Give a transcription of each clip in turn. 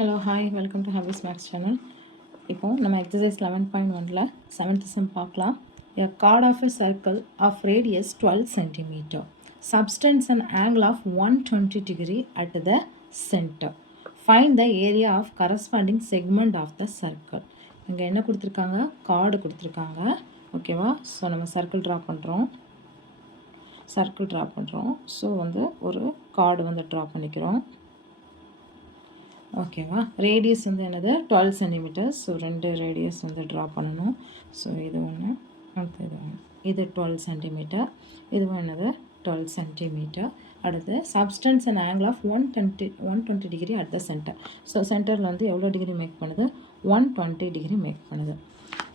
Hello, hi, welcome to Habis Max channel. இப்போ நம்ம exercise 11.1ல 7th sum பார்க்கலாம். A chord of a circle of radius 12 cm. Subtends an angle of 120 degree at the center. Find the area of corresponding segment of the circle. இங்க என்ன கொடுத்திருக்காங்க? chord கொடுத்திருக்காங்க. ஓகேவா? So நம்ம circle draw பண்ணுறோம். So வந்து ஒரு chord வந்து draw பண்ணிக்கிறோம். ஓகேவா, ரேடியஸ் வந்து என்னது 12 சென்டிமீட்டர். ஸோ ரெண்டு ரேடியஸ் வந்து ட்ரா பண்ணணும். ஸோ இது ஒன்று, அடுத்து இது ஒன்று. இது 12 சென்டிமீட்டர், இதுவும் என்னது 12 சென்டிமீட்டர். அடுத்து substance and angle of 120 degree at the centre. So சென்டரில் வந்து எவ்வளோ டிகிரி மேக் பண்ணுது? 120 டிகிரி மேக் பண்ணுது.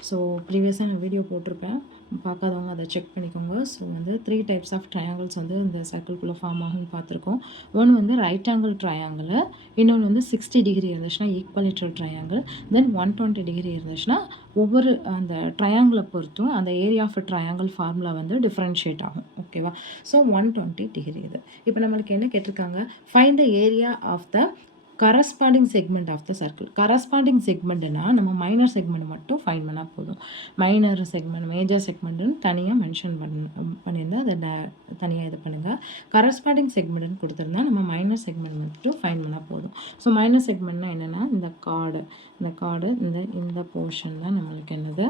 ஸோ ப்ரீவியஸாக நான் வீடியோ போட்டிருப்பேன், பார்க்காதவங்க அதை செக் பண்ணிக்கோங்க. ஸோ வந்து 3 டைப்ஸ் ஆஃப் ட்ரையாங்கிள்ஸ் வந்து இந்த சர்க்கிள்குள்ளே ஃபார்ம் ஆகும்னு பார்த்துருக்கோம். ஒன்று வந்து ரைட் ஆங்கிள் ட்ரையாங்கிள், இன்னொன்று வந்து 60 டிகிரி இருந்துச்சுன்னா ஈக்குவலேட்ரல் ட்ரையாங்கிள், தென் 120 டிகிரி இருந்துச்சுன்னா ஒவ்வொரு அந்த ட்ரையாங்கிளை பொறுத்தும் அந்த ஏரியா ஆஃப் ட்ரையாங்கிள் ஃபார்முலா வந்து டிஃப்ரென்ஷியேட் ஆகும். ஓகேவா, ஸோ 120 டிகிரி இது. இப்போ நம்மளுக்கு என்ன கேட்டிருக்காங்க? Find the area of the corresponding segment of the circle. Corresponding செக்மெண்ட்னா நம்ம மைனர் செக்மெண்ட் மட்டும் ஃபைன் பண்ணால் போதும். மைனர் செக்மெண்ட், மேஜர் செக்மெண்ட்டுன்னு தனியாக மென்ஷன் பண்ணியிருந்தா அதை தனியாக இது பண்ணுங்கள். கரஸ்பாண்டிங் செக்மெண்ட்னு கொடுத்துருந்தா நம்ம மைனர் செக்மெண்ட் மட்டும் ஃபைன் பண்ணால் போதும். ஸோ மைனர் செக்மெண்ட்னா என்னென்னா இந்த கார்டு இந்த போர்ஷன் தான் நம்மளுக்கு என்னது,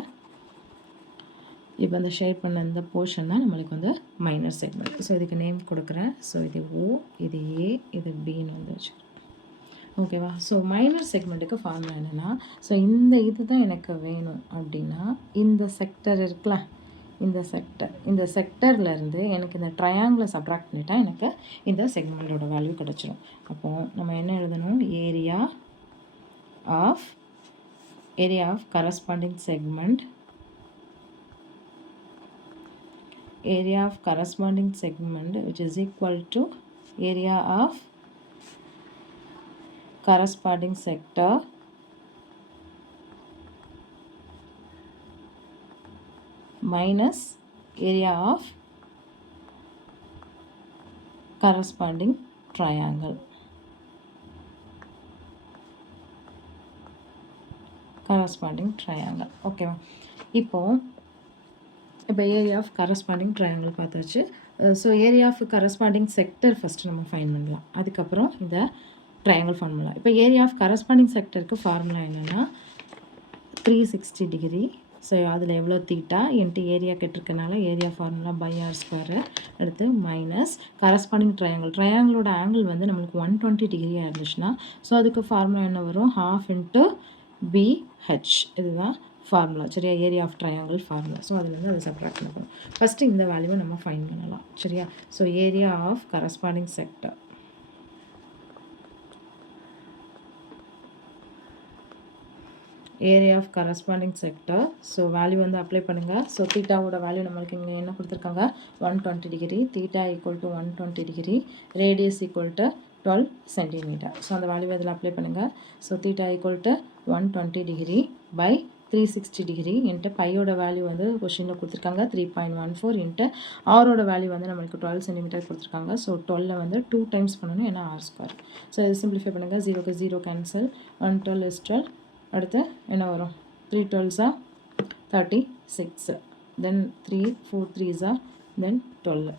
இப்போ இந்த ஷேர் பண்ண இந்த போர்ஷன் தான் நம்மளுக்கு வந்து மைனர் செக்மெண்ட். ஸோ இதுக்கு நேம் கொடுக்குறேன். ஸோ இது ஓ, இது ஏ, இது பின்னு வந்து வச்சுக்கிறேன். ஓகேவா, ஸோ மைனர் செக்மெண்ட்டுக்கு ஃபார்முலா என்னென்னா, ஸோ இந்த இது தான் எனக்கு வேணும் அப்படின்னா இந்த செக்டர் இருக்குல்ல, இந்த செக்டர்லேருந்து எனக்கு இந்த ட்ரையாங்கிளை சப்ராக்ட் பண்ணிட்டா எனக்கு இந்த செக்மெண்ட்டோட வேல்யூ கிடச்சிரும். அப்போது நம்ம என்ன எழுதணும்? Area of corresponding segment, which is equal to area of corresponding sector minus area of corresponding triangle. ஓகேவா, இப்போ ஏரியா ஆஃப் கரஸ்பாண்டிங் ட்ரையாங்கிள் பார்த்தாச்சு. So area of corresponding sector first நம்ம ஃபைன் பண்ணலாம், அதுக்கப்புறம் இந்த ட்ரையாங்கிள் ஃபார்முலா. இப்போ ஏரியா ஆஃப் கரஸ்பாண்டிங் செக்டருக்கு formula என்னென்னா 360 டிகிரி. ஸோ அதில் எவ்வளோ தீட்டா இன்ட்டு ஏரியா கேட்டிருக்கனால area formula pi r square, அடுத்து மைனஸ் கரஸ்பாண்டிங் ட்ரையாங்கிளோட ஆங்கிள் வந்து நம்மளுக்கு 120 டிகிரியாக இருந்துச்சுன்னா ஸோ அதுக்கு ஃபார்முலா என்ன வரும்? 1/2 இன்ட்டு பிஹெச். இதுதான் ஃபார்முலா, சரியா, area of triangle formula. So அதில் வந்து அதை சப்ராக்ட் பண்ணணும். ஃபஸ்ட்டு இந்த வேல்யூவை நம்ம ஃபைன் பண்ணலாம், சரியா. So area of corresponding sector, so value வந்து அப்ளை பண்ணுங்கள். ஸோ தீட்டாவோட வேல்யூ நம்மளுக்கு இங்கே என்ன கொடுத்துருக்காங்க? 120 degree. Theta equal to 120 degree, radius equal to 12 centimetre. So அந்த வேல்யூ இதில் அப்ளை பண்ணுங்கள். So theta equal to 120 degree pi 360 degree into பையோட வேல்யூ வந்து கொஷினில் கொடுத்துருக்காங்க 3.14 இன்ட்டு ஆரோட வேல்யூ வந்து நம்மளுக்கு 12 சென்டிமீட்டர் கொடுத்துருக்காங்க. ஸோ 12 வந்து 2 டைம்ஸ் பண்ணணும், ஏன்னா ஆர் ஸ்கொயர். ஸோ இது சிம்பிளிஃபை பண்ணுங்கள். 0க்கு 0 கேன்சல், 112 is 12. அடுத்து என்ன வரும்? 3 12s are 36, then 3 4 3s are then 12.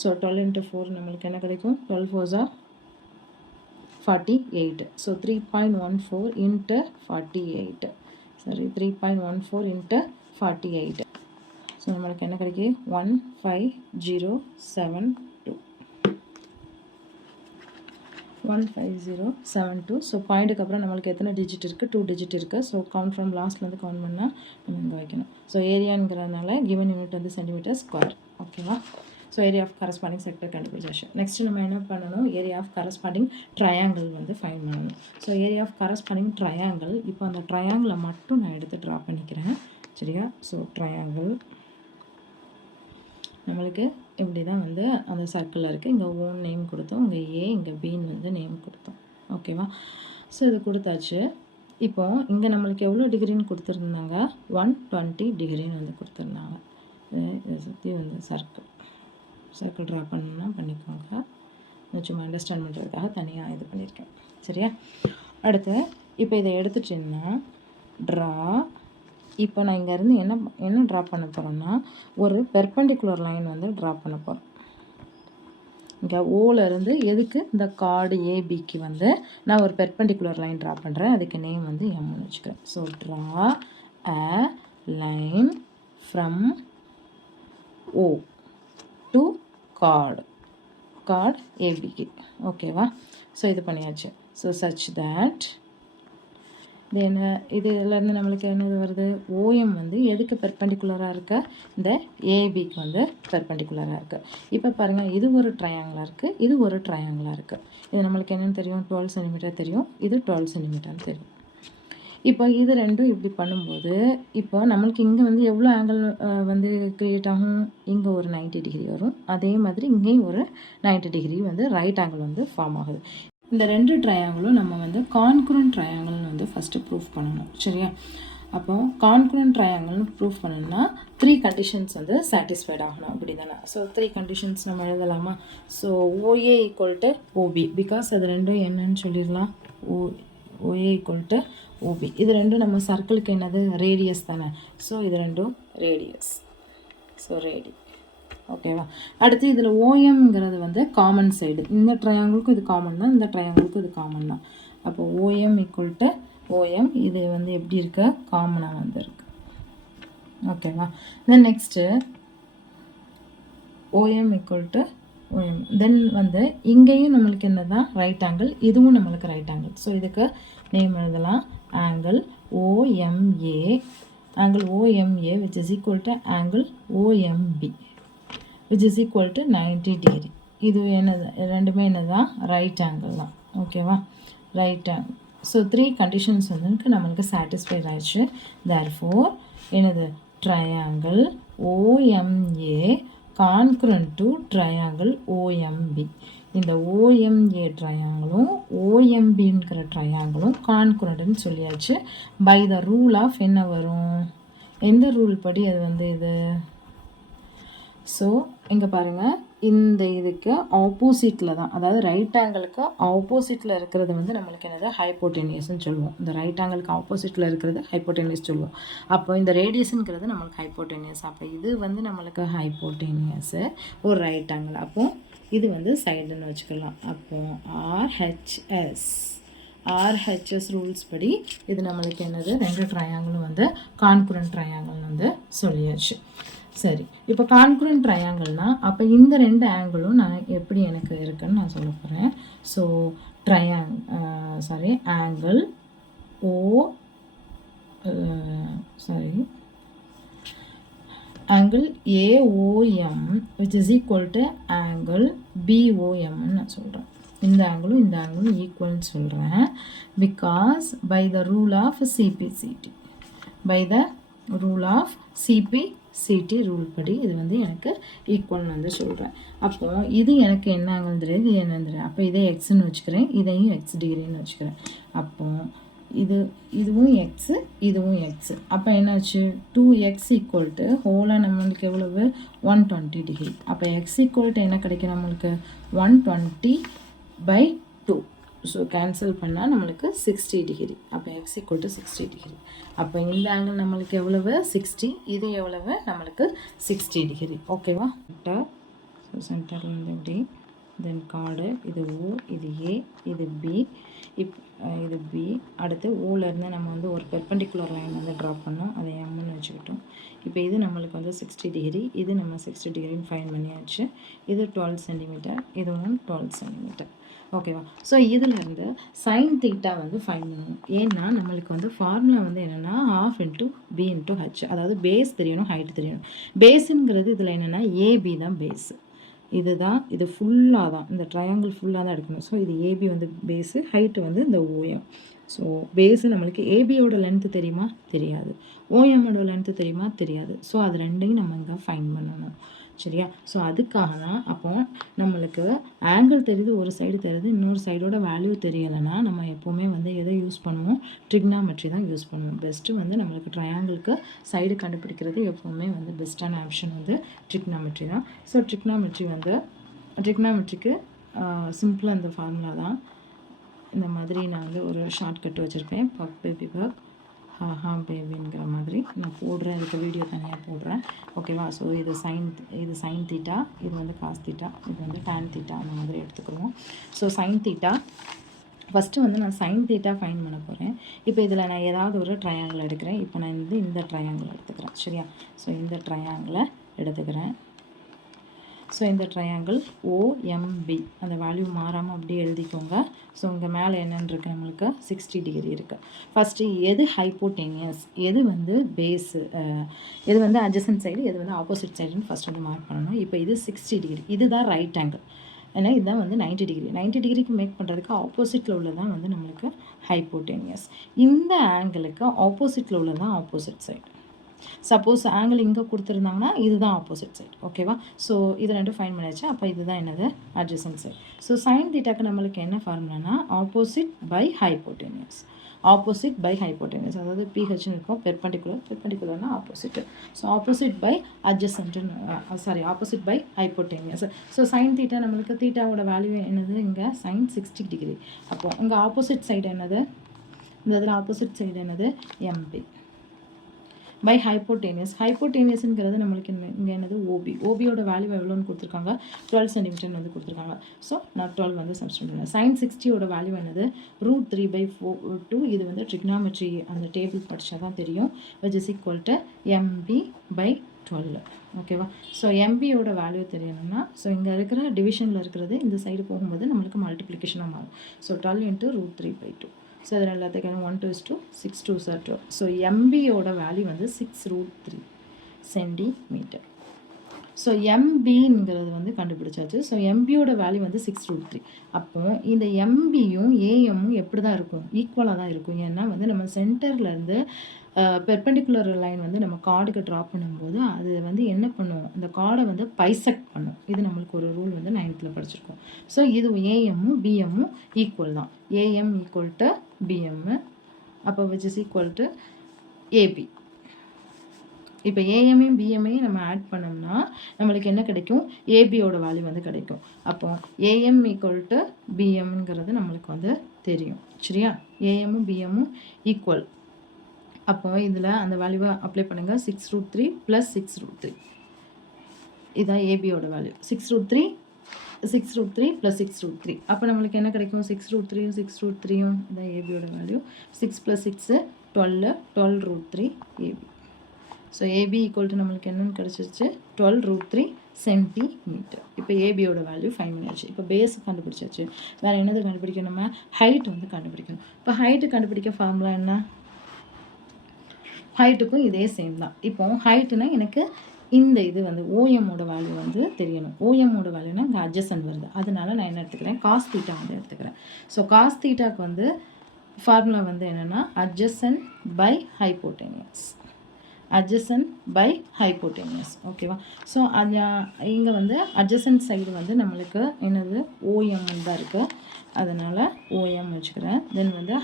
So 12 into 4 நம்மளுக்கு என்ன கிடைக்கும்? 12 4s are 48. So 3.14 into 48, sorry 3.14 into 48. So நம்மளுக்கு என்ன கிடைக்கும்? 15072. ஸோ பாயிண்ட்டுக்கு அப்புறம் நம்மளுக்கு எத்தனை டிஜிட் இருக்குது? 2 டிஜிட் இருக்குது. ஸோ கவுண்ட் ஃப்ரம் லாஸ்ட்லேருந்து கவுண்ட் பண்ணால் நம்ம இங்கே வைக்கணும். ஸோ ஏரியாங்கிறதுனால கிவன் யூனிட் வந்து சென்டிமீட்டர் ஸ்கொயர். ஓகேவா, so area of corresponding sector கண்டுபிடிச்சாச்சு. நெக்ஸ்ட் நம்ம என்ன பண்ணணும்? ஏரியா ஆஃப் கரஸ்பாண்டிங் ட்ரையாங்கிள் வந்து ஃபைன் பண்ணணும். So area of corresponding triangle, இப்போ அந்த ட்ரையாங்கிளை மட்டும் நான் எடுத்து ட்ரா பண்ணிக்கிறேன், சரியா. ஸோ ட்ரையாங்கிள் நம்மளுக்கு இப்படி தான் வந்து அந்த சர்க்கிளில் இருக்குது. இங்கே ஓன் நேம் கொடுத்தோம், இங்கே ஏ, இங்கே பின்னு வந்து நேம் கொடுத்தோம். ஓகேவா, ஸோ இது கொடுத்தாச்சு. இப்போது இங்கே நம்மளுக்கு எவ்வளோ டிகிரின்னு கொடுத்துருந்தாங்க? 120 டிகிரின்னு வந்து கொடுத்துருந்தாங்க. இதை சுற்றி வந்து சர்க்கிள் ட்ரா பண்ணணும்னா பண்ணிக்கோங்க. சும்மா அண்டர்ஸ்டாண்ட் பண்ணுறதுக்காக தனியாக இது பண்ணியிருக்கேன், சரியா. அடுத்து இப்போ இதை எடுத்துட்டேன்னா ட்ரா. இப்போ நான் இங்கேருந்து என்ன ட்ரா பண்ண போகிறேன்னா ஒரு பெர்பெண்டிகுலர் லைன் வந்து ட்ரா பண்ண போகிறேன். இங்கே ஓலேருந்து எதுக்கு இந்த கார்டு ஏபிக்கு வந்து நான் ஒரு பெர்பெண்டிகுலர் லைன் ட்ரா பண்ணுறேன். அதுக்கு நேம் வந்து எம்னு வச்சுக்கிறேன். So draw a line from O to chord ஏபிக்கு. ஓகேவா? ஸோ இது பண்ணியாச்சு. ஸோ சச் தட் இது என்ன, இதுலேருந்து நம்மளுக்கு என்னது வருது, ஓஎம் வந்து எதுக்கு பெர்பெண்டிகுலராக இருக்க, இந்த ஏபிக்கு வந்து பெர்பெண்டிகுலராக இருக்குது. இப்போ பாருங்கள், இது ஒரு ட்ரையாங்கிளாக இருக்குது, இது ஒரு ட்ரையாங்கிளாக இருக்குது. இது நம்மளுக்கு என்னென்னு தெரியும், 12 சென்டிமீட்டர் தெரியும், இது 12 சென்டிமீட்டர்னு தெரியும். இப்போ இது ரெண்டும் இப்படி பண்ணும்போது இப்போ நம்மளுக்கு இங்கே வந்து எவ்வளோ ஆங்கிள் வந்து க்ரியேட் ஆகும், இங்கே ஒரு 90 டிகிரி வரும். அதே மாதிரி இங்கேயும் ஒரு 90 டிகிரி வந்து ரைட் ஆங்கிள் வந்து ஃபார்ம் ஆகுது. இந்த ரெண்டு ட்ரையாங்கிளும் நம்ம வந்து கான்குரண்ட் ட்ரையாங்கிள்னு வந்து ஃபஸ்ட்டு ப்ரூஃப் பண்ணணும். சரியா? அப்போ கான்குரண்ட் ட்ரையாங்கிள்னு ப்ரூஃப் பண்ணணும்னா 3 கண்டிஷன்ஸ் வந்து சாட்டிஸ்ஃபைட் ஆகணும். அப்படி தானே? ஸோ 3 கண்டிஷன்ஸ் நம்ம எழுதலாமா? So OA equal to OB, because அது ரெண்டும் என்னன்னு சொல்லிடலாம். OA equal to OB. இது ரெண்டும் நம்ம சர்க்கிளுக்கு என்னது, ரேடியஸ் தானே. ஸோ இது ரெண்டும் ரேடியஸ். So radii. ஓகேவா? அடுத்து இதில் ஓஎம்ங்கிறது வந்து காமன் சைடு. இந்த ட்ரையாங்கிளுக்கும் இது காமன் தான், இந்த ட்ரையாங்கிளுக்கும் இது காமன் தான். அப்போ ஓஎம் ஈக்குவல் டு ஓஎம், இது வந்து எப்படி இருக்கு, காமனாக வந்துருக்கு. ஓகேவா? Then next OM equal to OM. Then வந்து இங்கேயும் நம்மளுக்கு என்ன தான், ரைட் ஆங்கிள், இதுவும் நம்மளுக்கு ரைட் ஆங்கிள். ஸோ இதுக்கு நேம் எழுதலாம் angle OMA, angle OMA which is equal to angle OMB which is equal to 90 degree. இது என்னது, ரெண்டுமே என்னதான், ரைட் ஆங்கிள் தான். ஓகேவா? Right angle. ஸோ 3 கண்டிஷன்ஸ் வந்து நம்மளுக்கு சாட்டிஸ்ஃபைட் ஆயிடுச்சு. தேர்ஃபோர் என்னது, triangle OMA congruent to triangle OMB. இந்த ஓஎம்ஏ ட்ரையாங்கிளும் ஓஎம்பிங்கிற ட்ரையாங்கிளும் கான்குரண்ட்னு சொல்லியாச்சு. பை த ரூல் ஆஃப் என்ன வரும், எந்த ரூல் படி அது வந்து இது. ஸோ இங்கே பாருங்கள், இந்த இதுக்கு ஆப்போசிட்டில் தான், அதாவது ரைட் ஆங்கிளுக்கு ஆப்போசிட்டில் இருக்கிறது வந்து நம்மளுக்கு என்னது, ஹைப்போட்டெனியஸ்ன்னு சொல்லுவோம். இந்த ரைட் ஆங்கிளுக்கு ஆப்போசிட்டில் இருக்கிறது ஹைப்போட்டெனியஸ் சொல்லுவோம். அப்போ இந்த ரேடியஸுங்கிறது நம்மளுக்கு ஹைப்போட்டெனியஸ். அப்போ இது வந்து நம்மளுக்கு ஹைப்போட்டெனியஸு, ஒரு ரைட் ஆங்கிள். அப்போது இது வந்து சைடுன்னு வச்சுக்கலாம். அப்போது ஆர்ஹெச்எஸ் ரூல்ஸ் படி இது நம்மளுக்கு என்னது, ரெண்டு ட்ரையாங்கிளும் வந்து கான்குரண்ட் ட்ரையாங்கிள் வந்து சொல்லியாச்சு. சரி, இப்போ கான்குரண்ட் ட்ரையாங்கிள்னால் அப்போ இந்த ரெண்டு ஆங்கிளும் நான் எப்படி எனக்கு இருக்குன்னு நான் சொல்ல போகிறேன். So angle angle AOM which is equal to angle பிஓஎம்னு நான் சொல்கிறேன். இந்த ஆங்கிளும் இந்த ஆங்கிளும் ஈக்குவல்னு சொல்கிறேன். Because by the rule of CPCT, by the rule of CPCT rule படி இது வந்து எனக்கு ஈக்குவல்னு வந்து சொல்கிறேன். அப்போது இது எனக்கு என்ன ஆங்கிள் தெரியாது, இது என்ன தெரியாது. அப்போ இதை எக்ஸ்ன்னு வச்சுக்கிறேன், இதையும் எக்ஸ் டிகிரின்னு வச்சுக்கிறேன். அப்போது இதுவும் எக்ஸு, இதுவும் எக்ஸு. அப்போ என்னாச்சு, 2x ஈக்குவல் டு ஹோலாக நம்மளுக்கு எவ்வளவு, 120 டிகிரி. அப்போ எக்ஸ் ஈக்குவல் டு என்ன கிடைக்கும் நம்மளுக்கு, 120/2. ஸோ கேன்சல் பண்ணால் நம்மளுக்கு 60 டிகிரி. அப்போ எக்ஸ் ஈக்குவல் டு 60 டிகிரி. அப்போ இந்த ஆங்கிள் நம்மளுக்கு எவ்வளவு, 60. இது எவ்வளவு நம்மளுக்கு 60 டிகிரி. ஓகேவா? ஸோ சென்டரில் வந்து இப்படி, தென் கார்டு, இது ஓ, இது ஏ, இது பி, இது பி. அடுத்து ஓலேருந்து நம்ம வந்து ஒரு பெர்பெண்டிகுலர் லைன் வந்து ட்ரா பண்ணோம், அதை எம்னு வச்சுக்கிட்டோம். இப்போ இது நம்மளுக்கு வந்து 60 டிகிரி, இது நம்ம 60 டிகிரின்னு ஃபைன் பண்ணியாச்சு. இது 12 சென்டிமீட்டர், இதுவும் 12 சென்டிமீட்டர். ஓகேவா? ஸோ இதிலேருந்து சைன் தீட்டா வந்து ஃபைன் பண்ணணும். ஏன்னா நம்மளுக்கு வந்து ஃபார்முலா வந்து என்னென்னா ½ × b × h, அதாவது பேஸ் தெரியணும், ஹைட் தெரியணும். பேஸுங்கிறது இதில் என்னென்னா ஏபி தான் பேஸு. இதுதான், இது ஃபுல்லாக தான், இந்த ட்ரையாங்கிள் ஃபுல்லாக தான் எடுக்கணும். ஸோ இது ஏபி வந்து பேஸு, ஹைட்டு வந்து இந்த ஓஎம். ஸோ பேஸு நம்மளுக்கு ஏபியோட லென்த்து தெரியுமா, தெரியாது. ஓஎம்மோட லென்த்து தெரியுமா, தெரியாது. ஸோ அது ரெண்டையும் நம்ம இங்கே ஃபைன் பண்ணணும். சரியா? ஸோ அதுக்காக தான் அப்போ நம்மளுக்கு ஆங்கிள் தெரியுது, ஒரு சைடு தெரியுது, இன்னொரு சைடோட வேல்யூ தெரியலைன்னா நம்ம எப்போவுமே வந்து எதை யூஸ் பண்ணுவோம், ட்ரிக்னாமெட்ரி தான் யூஸ் பண்ணுவோம். பெஸ்ட்டு வந்து நம்மளுக்கு ட்ரையாங்கிளுக்கு சைடு கண்டுபிடிக்கிறது எப்போவுமே வந்து பெஸ்ட்டான ஆப்ஷன் வந்து ட்ரிக்னாமெட்ரி தான். ஸோ ட்ரிக்னாமெட்ரிக்கு சிம்பிளாக இந்த ஃபார்முலா தான். இந்த மாதிரி நான் வந்து ஒரு ஷார்ட் கட் வச்சுருப்பேன். பக் பேபி பக் ஹாஹா பேபிங்கிற மாதிரி நான் போடுறேன். இதுக்கு வீடியோ தனியாக போடுறேன். ஓகேவா? ஸோ இது சைன் தீட்டா, இது வந்து காஸ் தீட்டா, இது வந்து டேன் தீட்டா, அந்த மாதிரி எடுத்துக்கிடுவோம். ஸோ சைன் தீட்டா ஃபஸ்ட்டு வந்து நான் சைன் தீட்டா ஃபைன் பண்ண போகிறேன். இப்போ இதில் நான் ஏதாவது ஒரு ட்ரையாங்கிள் எடுக்கிறேன். இப்போ நான் வந்து இந்த ட்ரையாங்கிள் எடுத்துக்கிறேன். சரியா? ஸோ இந்த ட்ரையாங்கிளை எடுத்துக்கிறேன். ஸோ இந்த ட்ரையாங்கிள் ஓஎம்பி அந்த வேல்யூ மாறாமல் அப்படியே எழுதிக்கோங்க. ஸோ இங்கே மேலே என்னென்னு இருக்குது, நம்மளுக்கு 60 டிகிரி இருக்குது. ஃபஸ்ட்டு எது ஹைப்போடெனியஸ், எது வந்து பேஸு, எது வந்து அட்ஜசன்ட் சைடு, எது வந்து ஆப்போசிட் சைடுன்னு ஃபஸ்ட் வந்து மார்க் பண்ணணும். இப்போ இது 60 டிகிரி, இதுதான் ரைட் ஆங்கிள். ஏன்னா இதுதான் வந்து 90 டிகிரி. 90 டிகிரிக்கு மேக் பண்ணுறதுக்கு ஆப்போசிட்டில் உள்ளதான் வந்து நம்மளுக்கு ஹைப்போடெனியஸ். இந்த ஆங்கிளுக்கு ஆப்போசிட்டில் உள்ளதான் ஆப்போசிட் சைடு. சப்போஸ் ஆங்கிள் இங்கே கொடுத்துருந்தாங்கன்னா இதுதான் ஆப்போசிட் சைடு. ஓகேவா? ஸோ இது ரெண்டும் ஃபைன் பண்ணியாச்சு. அப்போ இதுதான் என்னது, அட்ஜசன்ட் சைடு. ஸோ சைன் தீட்டாக்கு நம்மளுக்கு என்ன ஃபார்முலானா opposite by hypotenuse. Opposite by hypotenuse, அதாவது பிஹெச்னு இருக்கும், பெர்பெண்டிகுலர்னா ஆப்போசிட். ஸோ ஆப்போசிட் பை அட்ஜசன்ட்னு opposite by hypotenuse. So sine theta நம்மளுக்கு தீட்டாவோட வேல்யூ என்னது, இங்கே சைன் 60 டிகிரி. அப்போது இங்கே ஆப்போசிட் சைடு என்னது, இந்த இதில் ஆப்போசிட் சைடு என்னது, எம்பி பை ஹைப்போடெனியஸ்ங்கிறது நம்மளுக்கு இங்கே என்னது, ஓபியோட வேல்யூ எவ்வளோன்னு கொடுத்துருக்காங்க, 12 சென்டிமீட்டர்னு வந்து கொடுத்துருக்காங்க. ஸோ நான் 12 வந்து சப்ஸ்டிட்யூட் பண்ணேன். சைன் 60யோட வேல்யூ என்னது, √3/4. இது வந்து ட்ரிக்னாமெட்ரி அந்த டேபிள் படித்தா தான் தெரியும். Which is equal to MP by 12. ஓகேவா? ஸோ எம்பியோட வேல்யூ தெரியணும்னா, ஸோ இங்கே இருக்கிற டிவிஷனில் இருக்கிறது இந்த சைடு போகும்போது நம்மளுக்கு மல்டிப்ளிகேஷனாக மாறும். ஸோ 12 × √3/2. ஸோ அதில் எல்லாத்துக்கும் 1:6, 2s are 12. ஸோ எம்பியோட வேல்யூ வந்து 6√3 சென்டிமீட்டர். ஸோ எம்பிங்கிறது வந்து கண்டுபிடிச்சாச்சு. ஸோ எம்பியோட வேல்யூ வந்து 6√3. அப்போது இந்த எம்பியும் ஏஎம்மும் எப்படி தான் இருக்கும், ஈக்குவலாக தான் இருக்கும். ஏன்னா வந்து நம்ம சென்டர்லேருந்து பெர்பெண்டிகுலர் லைன் வந்து நம்ம கார்டுக்கு ட்ரா பண்ணும்போது அது வந்து என்ன பண்ணும், அந்த கார்டை வந்து பைசெக்ட் பண்ணும். இது நம்மளுக்கு ஒரு ரூல் வந்து 9th படிச்சிருக்கோம். ஸோ இது ஏஎம்மும் பிஎம்மும் ஈக்குவல் தான். ஏஎம் ஈக்குவல் டு பிஎம்மு, அப்போ which is equal to AB. இப்போ ஏஎம்மையும் பிஎம்மையும் நம்ம ஆட் பண்ணோம்னா நம்மளுக்கு என்ன கிடைக்கும், ஏபியோட வேல்யூ வந்து கிடைக்கும். அப்போ ஏஎம் ஈக்குவல் டு பிஎம்ங்கிறது நம்மளுக்கு வந்து தெரியும். சரியா? ஏஎம்மும் பிஎம்மும் ஈக்குவல். அப்போ இதில் அந்த வேல்யூவை அப்ளை பண்ணுங்கள். 6√3 + 6√3 இதுதான் ஏபியோட வேல்யூ. 6√3 + 6√3. அப்போ நம்மளுக்கு என்ன கிடைக்கும், 6√3யும் 6√3யும் இதான் ஏபியோட value. 6 + 6 12, 12√3 AB. So AB equal to நம்மளுக்கு என்னன்னு கிடச்சிருச்சு, 12√3 சென்டிமீட்டர். இப்போ ஏபியோட வேல்யூ ஃபைன் பண்ணியாச்சு. இப்போ பேஸ் கண்டுபிடிச்சாச்சு. வேறு என்னது கண்டுபிடிக்கணும், நம்ம ஹைட் வந்து கண்டுபிடிக்கணும். இப்போ ஹைட்டு கண்டுபிடிக்க ஃபார்முலா என்ன, ஹைட்டுக்கும் இதே சேம் தான். இப்போ ஹைட்டுனா எனக்கு இந்த இது வந்து ஓஎம்மோட வேல்யூ வந்து தெரியணும். ஓஎம்மோட வேல்யூனா இங்கே அட்ஜசன்ட் வருது. அதனால நான் என்ன எடுத்துக்கிறேன், காஸ் தீட்டா வந்து எடுத்துக்கிறேன். ஸோ காஸ் தீட்டாக்கு வந்து ஃபார்முலா வந்து என்னென்னா adjacent by hypotenuse. Adjacent by hypotenuse. ஓகேவா? ஸோ அது இங்கே வந்து அட்ஜசன்ட் சைடு வந்து நம்மளுக்கு என்னது ஓஎம் தான் இருக்குது. அதனால் ஓஎம் வச்சுக்கிறேன். தென் வந்து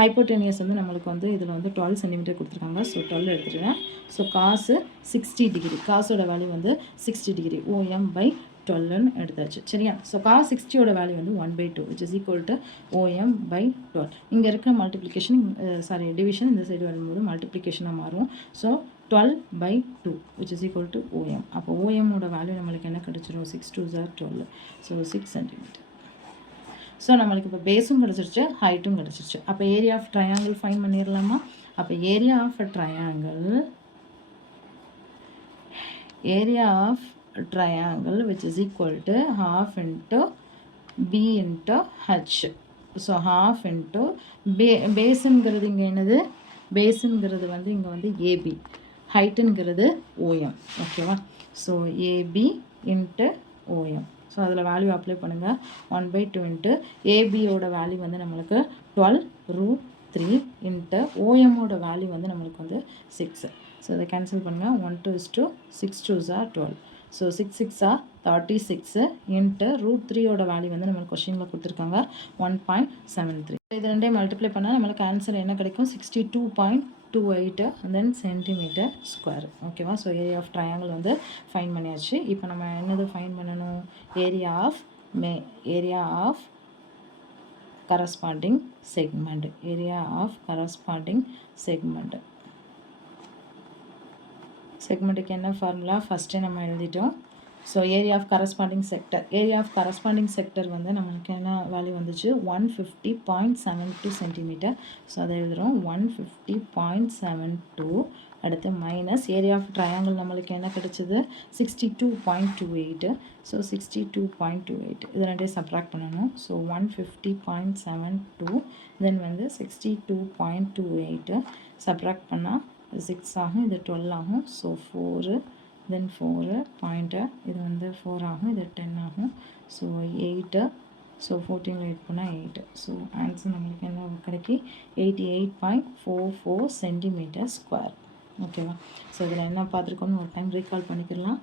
ஹைப்போடெனியஸ் வந்து நம்மளுக்கு வந்து இதில் வந்து 12 சென்டிமீட்டர் கொடுத்துருக்காங்க. ஸோ 12 எடுத்துருவேன். ஸோ காசு 60 டிகிரி, காசோட வேல்யூ வந்து 60 டிகிரி, ஓஎம் பை 12ன்னு எடுத்தாச்சு. சரியா? ஸோ காஸ் 60யோட வேல்யூ வந்து 1/2 which is equal to OM by 12. இங்கே இருக்கிற மல்டிப்ளிகேஷன் டிவிஷன் இந்த சைடு வரும்போது மல்டிப்ளிகேஷனாக மாறும். So 12/2 which is equal to OEM. அப்போ ஓஎம்மோட வேல்யூ நம்மளுக்கு என்ன கிடச்சிரும், 6 2s are 12. So 6 centimetre. So நம்மளுக்கு இப்போ பேஸும் கிடச்சிருச்சு, ஹைட்டும் கிடச்சிருச்சு. அப்போ ஏரியா ஆஃப் ட்ரையாங்கிள் ஃபைன் பண்ணிடலாமா? அப்போ area of triangle which is equal to half into b into h. So half into பேஸுங்கிறது இங்கே என்னது, பேஸுங்கிறது வந்து இங்கே வந்து ஏபி, ஹைட்டுங்கிறது ஓஎம். ஓகேவா? So AB into OM. So அதில் வேல்யூ அப்ளை பண்ணுங்கள். 1/2 இன்ட்டு ஏபியோட வேல்யூ வந்து நம்மளுக்கு 12√3 இன்ட்டு ஓஎம்மோட வேல்யூ வந்து நம்மளுக்கு வந்து 6. ஸோ இதை கேன்சல் பண்ணுங்கள். 1 2 6 2s are 12. So 6 6 are 36 into √3யோட வேல்யூ வந்து நம்மளுக்கு கொஸ்டினில் கொடுத்துருக்காங்க 1.73. இது ரெண்டையும் மல்டிப்ளை பண்ணால் நம்மளுக்கு ஆன்சர் என்ன கிடைக்கும், 62.28 தென் சென்டிமீட்டர் ஸ்கொயர். ஓகேவா? ஸோ ஏரியா ஆஃப் ட்ரையாங்கிள் வந்து ஃபைன் பண்ணியாச்சு. இப்போ நம்ம என்னது ஃபைன் பண்ணணும், area of corresponding segment. Area of corresponding segment. Segment என்ன formula first நம்ம எழுதிட்டோம். So area of corresponding sector, area of corresponding sector வந்து நம்மளுக்கு என்ன வேல்யூ வந்துச்சு 150.72 சென்டிமீட்டர். ஸோ அதை எழுதுகிறோம் 150.72. அடுத்து மைனஸ் ஏரியா ஆஃப் ட்ரையாங்கிள் நம்மளுக்கு என்ன கிடைச்சது 62.28. ஸோ 62.28 இது ரெண்டையும் சப்ராக்ட் பண்ணணும். ஸோ 150.72 தென் வந்து 62.28 சப்ராக்ட் பண்ணால் 6 ஆகும், இது 12 ஆகும். ஸோ 4 then 4 பாயிண்ட்டு இது வந்து 4 ஆகும், இது 10 ஆகும். ஸோ 8. ஸோ 14 8 பண்ணால் 8. ஸோ ஆன்சர் நம்மளுக்கு என்ன கிடைக்கி 88.44 சென்டிமீட்டர் ஸ்கொயர். ஓகேவா? ஸோ இதில் என்ன பார்த்துருக்கோன்னு ஒரு டைம் ரீகால் பண்ணிக்கலாம்.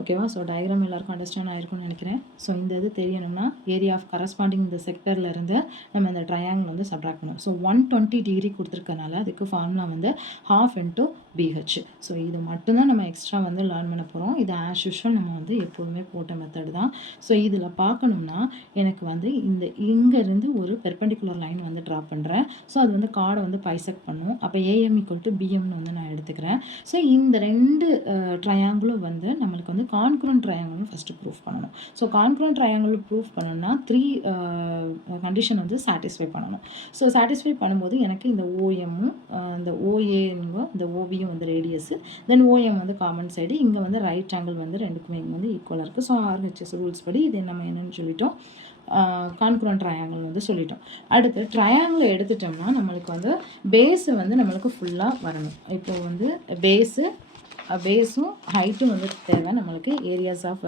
ஓகேவா? ஸோ டயக்ராம் எல்லாருக்கும் அண்டர்ஸ்டாண்ட் ஆகிருக்கும்னு நினைக்கிறேன். ஸோ இந்த இது தெரியணும்னா ஏரியா ஆஃப் கரஸ்பாண்டிங் இந்த செக்டரில் இருந்து நம்ம இந்த ட்ரையாங்கிள் வந்து சப்ராக்ட் பண்ணணும். ஸோ 120 டிகிரி கொடுத்துருக்கனால அதுக்கு ஃபார்முலா வந்து 1/2 × BH. ஸோ இது மட்டும்தான் நம்ம எக்ஸ்ட்ரா வந்து லேர்ன் பண்ண போகிறோம். இது ஆஸ் யூஷுவல் நம்ம வந்து எப்போதுமே போட்ட மெத்தட் தான். ஸோ இதில் பார்க்கணும்னா எனக்கு வந்து இங்கேருந்து ஒரு பெர்பெண்டிகுலர் லைன் வந்து ட்ரா பண்ணுறேன். ஸோ அது வந்து கார்டை வந்து பைசெக்ட் பண்ணும். அப்போ AM = BMன்னு வந்து நான் எடுத்துக்கிறேன். ஸோ இந்த ரெண்டு ட்ரையாங்கிளும் வந்து நம்மளுக்கு வந்து கான்க்ரூவன்ட் ட்ரையாங்கிள்னு ஃபஸ்ட்டு ப்ரூஃப் பண்ணணும். ஸோ கான்க்ரூவன்ட் ட்ரையாங்கிள் ப்ரூஃப் பண்ணணும்னா 3 கண்டிஷன் வந்து சாட்டிஸ்ஃபை பண்ணணும். ஸோ சாட்டிஸ்ஃபை பண்ணும்போது எனக்கு இந்த OMமும் இந்த OAங்கும் இந்த OBயும் வந்து ரேடியஸ், தென் OM வந்து காமன் சைடு, இங்கே வந்து ரைட் ஆங்கிள் வந்து ரெண்டுக்குமே இங்கே வந்து ஈக்குவலாக இருக்குது. ஸோ RHS ரூல்ஸ் படி இது நம்ம என்னென்னு சொல்லிட்டோம், கான்க்ரூவன்ட் ட்ரையாங்கிள் வந்து சொல்லிட்டோம். அடுத்து ட்ரையாங்கிள் எடுத்துட்டோம்னா நம்மளுக்கு வந்து பேஸு வந்து நம்மளுக்கு ஃபுல்லாக வரணும். இப்போ வந்து பேஸும் ஹைட்டும் வந்து தேவை நம்மளுக்கு ஏரியாஸ் ஆஃப்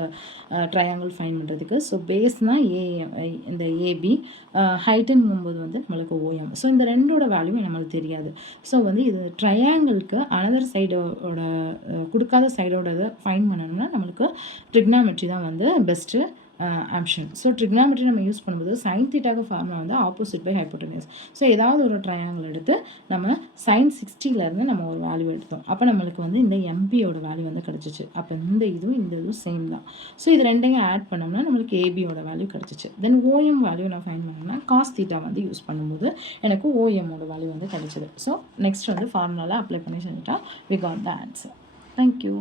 ட்ரையாங்கிள் ஃபைன் பண்ணுறதுக்கு. ஸோ பேஸ்னால் இந்த AB, ஹைட்டுங்கும்போது வந்து நம்மளுக்கு OM. ஸோ இந்த ரெண்டோட வேல்யூ நம்மளுக்கு தெரியாது. ஸோ வந்து இது ட்ரையாங்கிளுக்கு அனதர் சைடோட கொடுக்காத சைடோட இதை ஃபைன் பண்ணணும்னா நம்மளுக்கு ட்ரிக்னாமெட்ரி தான் வந்து பெஸ்ட்டு ஆப்ஷன். ஸோ ட்ரிக்னாமெட்ரி நம்ம யூஸ் பண்ணும்போது sin θ ஃபார்முலா வந்து ஆப்போசிட் பை ஹைப்போட்டெனஸ். ஸோ ஏதாவது ஒரு ட்ரையாங்கிள் எடுத்து நம்ம sin 60லேருந்து நம்ம ஒரு வேல்யூ எடுத்தோம். அப்போ நம்மளுக்கு வந்து இந்த MBயோட வேல்யூ வந்து கிடச்சிச்சு. அப்போ இந்த இதுவும் சேம் தான். ஸோ இது ரெண்டையும் ஆட் பண்ணோம்னா நம்மளுக்கு ABயோட வேல்யூ கிடச்சிச்சு. தென் OM வேல்யூ நான் ஃபைன் பண்ணோம்னா cos θ வந்து யூஸ் பண்ணும்போது எனக்கு OMோட வேல்யூ வந்து கிடச்சிது. ஸோ நெக்ஸ்ட் வந்து ஃபார்முலாவில் அப்ளை பண்ணி செஞ்சுட்டா we got the answer. Thank you.